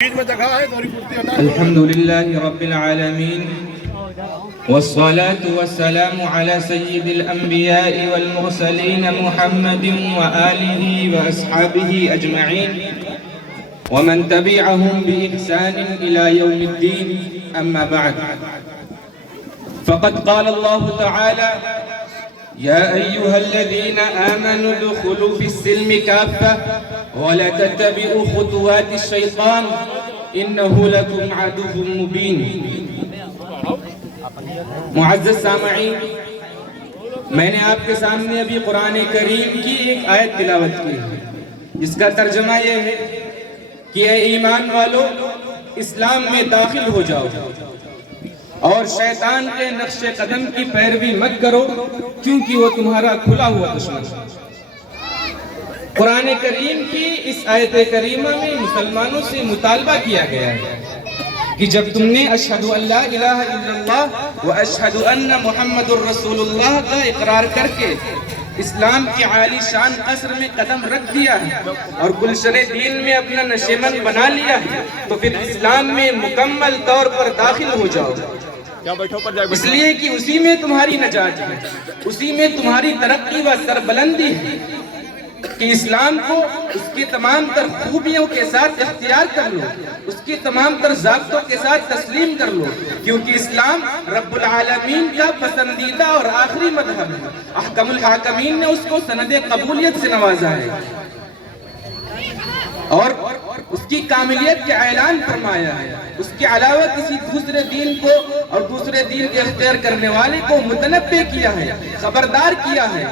الحمد لله رب العالمين والصلاة والسلام على سيد الأنبياء والمرسلين محمد وآله وأصحابه أجمعين ومن تبعهم بإحسان إلى يوم الدين. أما بعد، فقد قال الله تعالى: يا أيها الذين آمنوا ادخلوا في السلم كافة ولا تتبعوا خطوات الشيطان إنه لكم عدو مبين. معزز سامعین، میں نے آپ کے سامنے ابھی قرآن کریم کی ایک آیت تلاوت کی ہے جس کا ترجمہ یہ ہے کہ اے ایمان والو، اسلام میں داخل ہو جاؤ اور شیطان کے نقش قدم کی پیروی مت کرو کیونکہ وہ تمہارا کھلا ہوا دشمن ہے۔ قرآن کریم کی اس آیت کریمہ میں مسلمانوں سے مطالبہ کیا گیا ہے کہ جب تم نے اشہد ان لا الہ الا اللہ و اشہد ان محمد الرسول اللہ کا اقرار کر کے اسلام کی عالی شان قصر میں قدم رکھ دیا ہے اور گلشن دین میں اپنا نشیمن بنا لیا ہے تو پھر اسلام میں مکمل طور پر داخل ہو جاؤ، اس لیے کہ اسی میں تمہاری نجات ہے، اسی میں تمہاری ترقی و سربلندی ہے کہ اسلام کو اس کے تمام تر خوبیوں کے ساتھ اختیار کر لو، اس کے تمام تر ضابطوں کے ساتھ تسلیم کر لو، کیونکہ اسلام رب العالمین کا پسندیدہ اور آخری مذہب ہے۔ احکم الحاکمین نے اس کو سند قبولیت سے نوازا ہے اور اس کی کاملیت کا اعلان فرمایا ہے۔ اس کے علاوہ کسی دوسرے دین کو اور دوسرے دین کے اختیار کرنے والے کو متنبہ کیا ہے، خبردار کیا ہے۔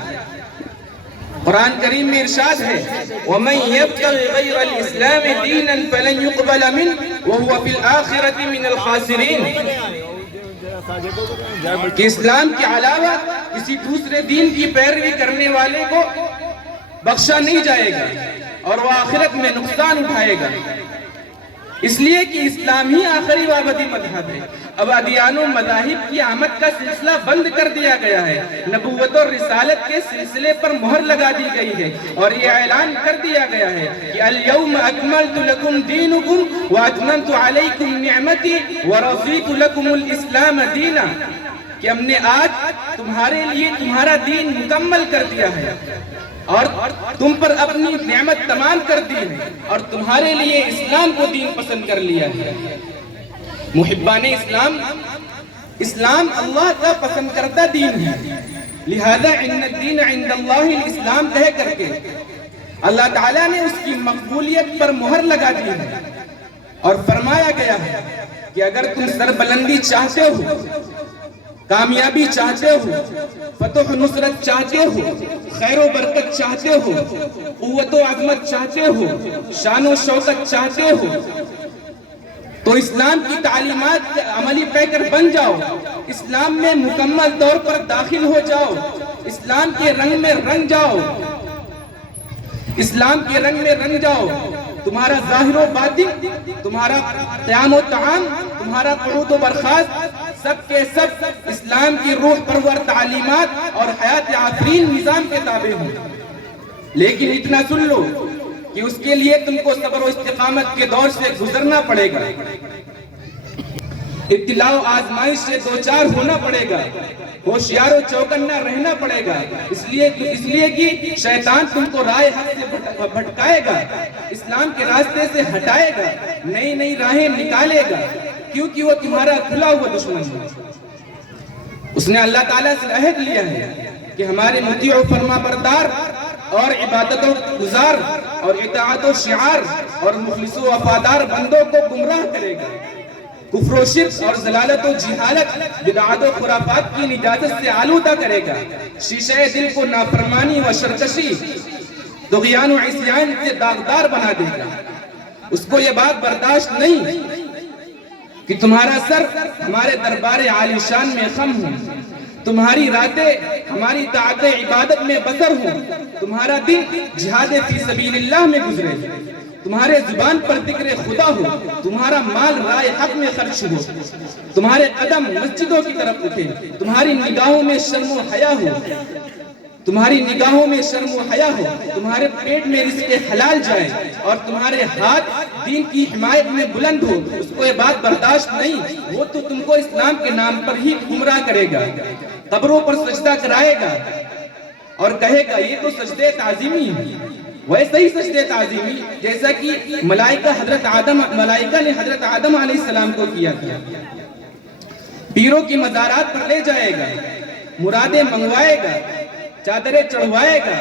قرآن کریم میں ارشاد ہے: وَمَنْ يَبْتَغِ غَيْرَ الْإِسْلَامِ دِينًا فَلَنْ يُقْبَلَ مِنْهُ وَهُوَ فِي الْآخِرَةِ مِنَ الْخَاسِرِينَ۔ کہ اسلام کے علاوہ کسی دوسرے دین کی پیروی کرنے والے کو بخشا نہیں جائے گا اور وہ آخرت میں نقصان اٹھائے گا، اس لیے کہ اسلام ہی آخری و ابدی مذہب ہے۔ اب ادیان و مذاہب کی آمد کا سلسلہ بند کر دیا گیا ہے، نبوت اور رسالت کے سلسلے پر مہر لگا دی گئی ہے اور یہ اعلان کر دیا گیا ہے کہ اليوم اکملت لکم دینکم واتممت علیکم نعمتی ورضیت لکم الاسلام دینا، کہ ہم نے آج تمہارے لیے تمہارا دین مکمل کر دیا ہے اور تم پر اپنی نعمت تمام کر دی ہے اور تمہارے لیے اسلام کو دین پسند کر لیا ہے۔ محبان اسلام، اسلام اللہ کا پسند کردہ دین ہے، لہذا ان الدین عند اللہ الاسلام کہہ کر کے اللہ تعالیٰ نے اس کی مقبولیت پر مہر لگا دی ہے اور فرمایا گیا ہے کہ اگر تم سربلندی چاہتے ہو، کامیابی چاہتے ہو، فتح و نصرت چاہتے ہو، خیر و برکت چاہتے ہو، قوت و عظمت چاہتے ہو، شان و شوکت چاہتے ہو، تو اسلام کی تعلیمات کے عملی پیکر بن جاؤ، اسلام میں مکمل طور پر داخل ہو جاؤ، اسلام کے رنگ میں رنگ جاؤ، اسلام کے رنگ میں رنگ جاؤ۔ تمہارا ظاہر و باطن، تمہارا قیام و طعام، تمہارا قعود و برخاست، سب کے سب اسلام کی روح پرور تعلیمات اور حیات آفرین نظام کے تابع ہوں۔ لیکن اتنا سن لو کہ اس کے لیے تم کو صبر و استقامت کے دور سے گزرنا پڑے گا، ابتلاء و آزمائش سے دوچار ہونا پڑے گا، ہوشیار و چوکنا رہنا پڑے گا، اس لیے کہ شیطان تم کو رائے حق سے بھٹکائے گا، اسلام کے راستے سے ہٹائے گا، نئی نئی راہیں نکالے گا، کیونکہ وہ تمہارا کھلا ہوا دشمن ہے۔ اس نے اللہ تعالیٰ سے عہد لیا ہے کہ ہمارے مطیع و فرما بردار اور عبادت و گزار اور اطاعت و شعار اور مخلص و وفادار بندوں کو گمراہ کرے گا، کفر و شرک اور ضلالت و جہالت، بدعات و خرافات کی نجاست سے آلودہ کرے گا، شیشہ دل کو نافرمانی و شرکشی، طغیان و عصیان سے داغدار بنا دے گا۔ اس کو یہ بات برداشت نہیں کہ تمہارا سر ہمارے دربار عالی شان میں خم ہو، تمہاری راتیں ہماری طاعت عبادت میں بسر ہوں، تمہارا دن جہاد فی سبیل اللہ میں گزرے، تمہارے زبان پر ذکر خدا ہو، تمہارا مال رائے حق میں خرچ ہو، تمہارے قدم مسجدوں کی طرف اٹھے، تمہاری نگاہوں میں شرم و حیا ہو، تمہاری نگاہوں میں شرم و حیا ہو، تمہارے پیٹ میں رزق حلال جائے اور تمہارے ہاتھ دین کی حمایت میں بلند ہو، اس کو یہ بات برداشت نہیں، وہ تو تم کو اسلام کے نام پر ہی گمراہ کرے گا، قبروں پر سجدہ کرائے گا اور کہے گا یہ تو سجدے تعظیمی ہے۔ ویسے ہی سجدے تعظیمی جیسا کہ ملائکہ نے حضرت آدم علیہ السلام کو کیا تھا۔ پیروں کی مزارات پر لے جائے گا، مرادیں منگوائے گا، چادریں چڑھوائے گا،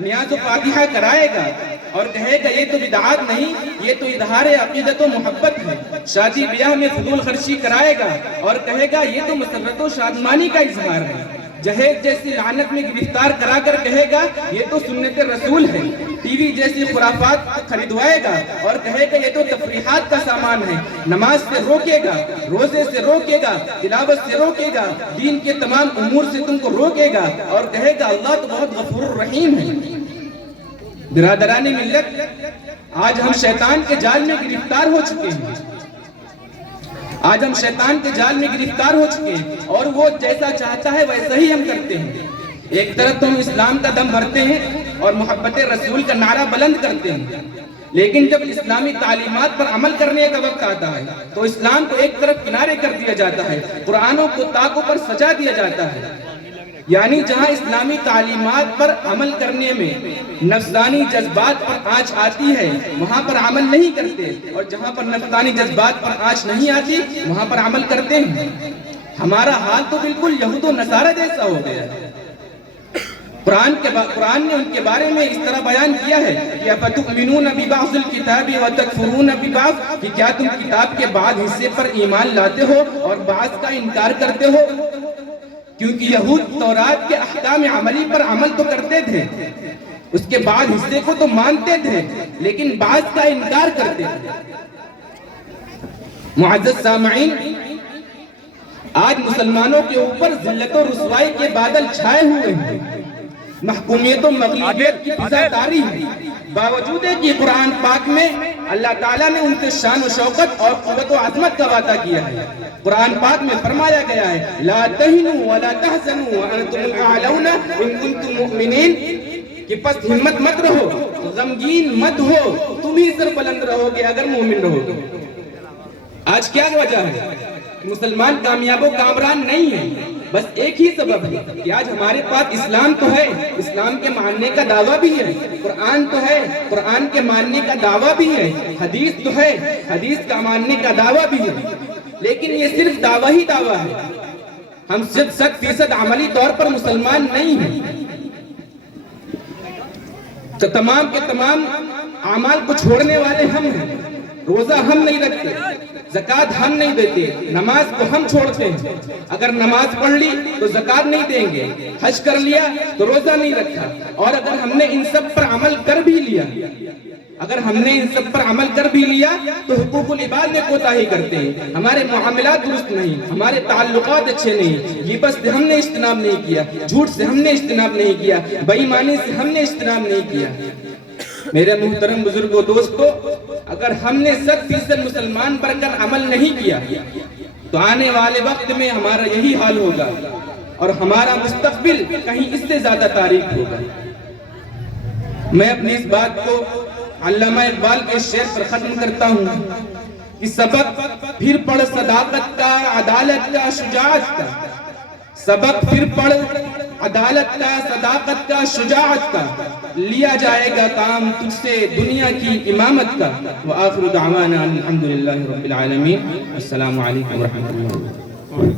نیاز و فاتحہ کرائے گا اور کہے گا یہ تو بدعات نہیں، یہ تو اظہار عقیدت و محبت ہے۔ شادی بیاہ میں فضول خرچی کرائے گا اور کہے گا یہ تو مسرت و شادمانی کا اظہار ہے۔ جہیز جیسی لعنت میں گرفتار کرا کر کہے گا یہ تو سنت رسول ہے۔ ٹی وی جیسی خرافات خریدوائے گا اور کہے گا یہ تو تفریحات کا سامان ہے۔ نماز سے روکے گا، روزے سے روکے گا، تلاوت سے روکے گا، دین کے تمام امور سے تم کو روکے گا اور کہے گا اللہ تو بہت غفور الرحیم ہے۔ برادران ملت، آج ہم شیطان کے جال میں گرفتار ہو چکے ہیں، آج ہم شیطان کے جال میں گرفتار ہو چکے ہیں اور وہ جیسا چاہتا ہے ویسا ہی ہم کرتے ہیں۔ ایک طرف تو ہم اسلام کا دم بھرتے ہیں اور محبت رسول کا نعرہ بلند کرتے ہیں، لیکن جب اسلامی تعلیمات پر عمل کرنے کا وقت آتا ہے تو اسلام کو ایک طرف کنارے کر دیا جاتا ہے، قرآنوں کو طاقوں پر سجا دیا جاتا ہے۔ یعنی جہاں اسلامی تعلیمات پر عمل کرنے میں نفسانی جذبات پر آنچ آتی ہے وہاں پر عمل نہیں کرتے، اور جہاں پر نفسانی جذبات پر آنچ نہیں آتی وہاں پر عمل کرتے ہیں۔ ہمارا حال تو بالکل یہود و نصارہ جیسا ہو گیا ہے۔ قرآن نے ان کے بارے میں اس طرح بیان کیا ہے کہ اَفَتُؤْمِنُونَ بِبَعْضِ الْكِتَابِ وَتَكْفُرُونَ بِبَعْضٍ کہ کیا تم کتاب کے بعض حصے پر ایمان لاتے ہو اور بعض کا انکار کرتے ہو؟ کیونکہ یہود تورات کے احکام عملی پر عمل تو کرتے تھے، اس کے بعد حصے کو تو مانتے تھے لیکن بعض کا انکار کرتے تھے۔ معزز سامعین، آج مسلمانوں کے اوپر ذلت و رسوائی کے بادل چھائے ہوئے ہیں، محکومیت و مغلوبیت کی فضا طاری ہے، باوجود ہے کہ قرآن پاک میں اللہ تعالیٰ نے ان سے شان و شوکت اور قوت و عظمت کا وعدہ کیا ہے۔ قرآن پاک میں فرمایا گیا ہے لا تہنوا ولا تحزنوا وانتم الاعلون ان کنتم مؤمنین، کہ پس ہمت مت رہو، غمگین مت ہو، تم ہی سر بلند رہو گے اگر مومن رہو گے۔ آج کیا وجہ ہے کہ مسلمان کامیاب و کامران نہیں ہے؟ بس ایک ہی سبب ہے کہ آج ہمارے پاس اسلام تو ہے، اسلام کے ماننے کا دعویٰ بھی ہے، قرآن تو ہے، قرآن کے ماننے کا دعویٰ بھی ہے، حدیث تو ہے، حدیث کا ماننے کا دعویٰ بھی ہے، لیکن یہ صرف دعویٰ ہی دعویٰ ہے۔ ہم 100% عملی طور پر مسلمان نہیں ہیں۔ تو تمام کے تمام اعمال کو چھوڑنے والے ہم ہیں، روزہ ہم نہیں رکھتے، زکوٰۃ ہم نہیں دیتے، نماز کو ہم چھوڑتے ہیں، اگر نماز پڑھ لی تو زکوٰۃ نہیں دیں گے، حج کر لیا تو روزہ نہیں رکھا، اور اگر ہم نے ان سب پر عمل کر بھی لیا، اگر ہم نے ان سب پر عمل کر بھی لیا تو حقوق العباد میں کوتاہی کرتے ہیں، ہمارے معاملات درست نہیں، ہمارے تعلقات اچھے نہیں، غیبت سے ہم نے اجتناب نہیں کیا، جھوٹ سے ہم نے اجتناب نہیں کیا، بے ایمانی سے ہم نے اجتناب نہیں کیا۔ میرے محترم بزرگوں دوستو، اگر ہم نے 100% مسلمان پر کر عمل نہیں کیا تو آنے والے وقت میں ہمارا یہی حال ہوگا اور ہمارا مستقبل کہیں اس سے زیادہ تاریک ہوگا۔ میں اپنی اس بات کو علامہ اقبال کے شعر پر ختم کرتا ہوں کہ سبق پھر پڑھ صداقت کا، عدالت کا، شجاعت کا، سبق پھر پڑھ عدالت کا، صداقت کا، شجاعت کا، لیا جائے گا کام تجھ سے دنیا کی امامت کا۔ وآخر دعوانا الحمدللہ رب العالمین۔ السلام علیکم ورحمۃ اللہ۔